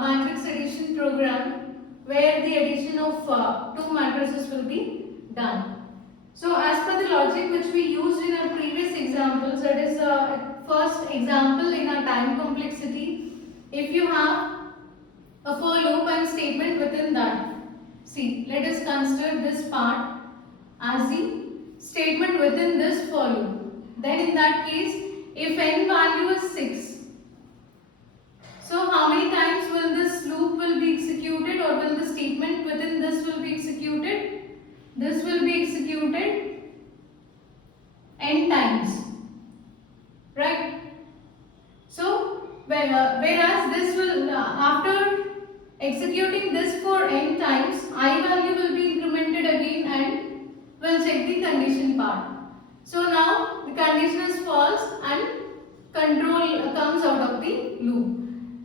matrix addition program where the addition of two matrices will be done. So as per the logic which we used in our previous examples, that is first example in our time complexity, if you have a for loop and statement within that. See, let us consider this part as the statement within this for loop. Then in that case, if n value is 6, so how many times will this loop will be executed, or will the statement within this will be executed? This will be executed n times, right? So whereas this will after executing this for n times, I value will be incremented again and will check the condition part. So now the condition is false and control comes out of the loop.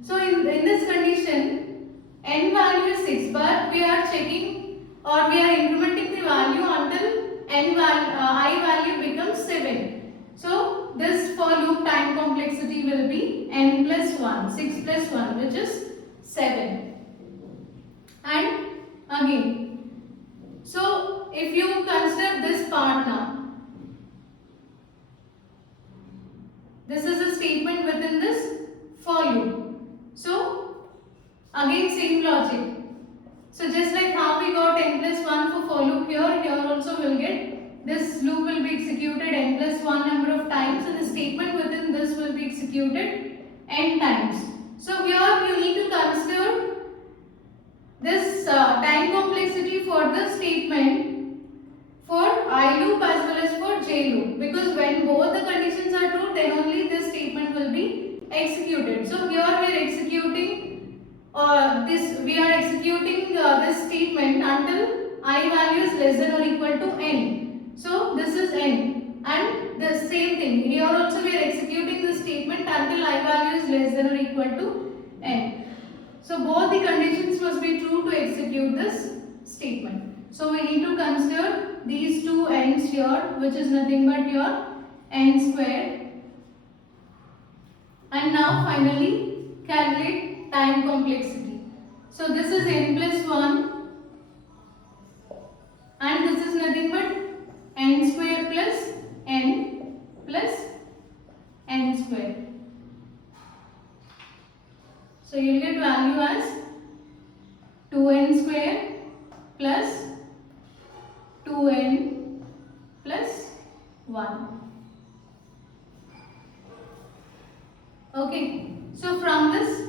So in this condition, n value is 6, but we are checking or we are incrementing the value until I value becomes 7. So this for loop time complexity will be n plus 1, 6 plus 1, which is 7. And again, so if you consider this part now, this is a statement within this for loop. So again same logic. So just like how we got n plus 1 for loop here also we'll get this loop will be executed n plus 1 number of times, and the statement within this will be executed n times. So here you need to consider this time complexity for the statement for I loop as well as for j loop, because when both the conditions are true, then only this statement will be executed. So here we are executing this statement until I value is less than or equal to n. So this is n, and the same thing here also we are executing the statement until I value is less than or equal to n. So both the conditions must be true to execute this statement. So we need to consider these two n's here, which is nothing but your n square. And now finally calculate time complexity. So this is n plus 1 and this is nothing but n square plus n square. So you will get value as 2n square plus 2n plus 1. Okay, so from this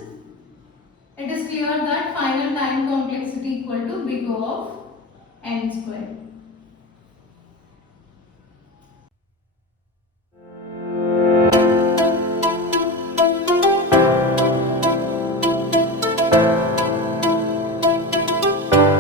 it is clear that final time complexity equal to big O of n square.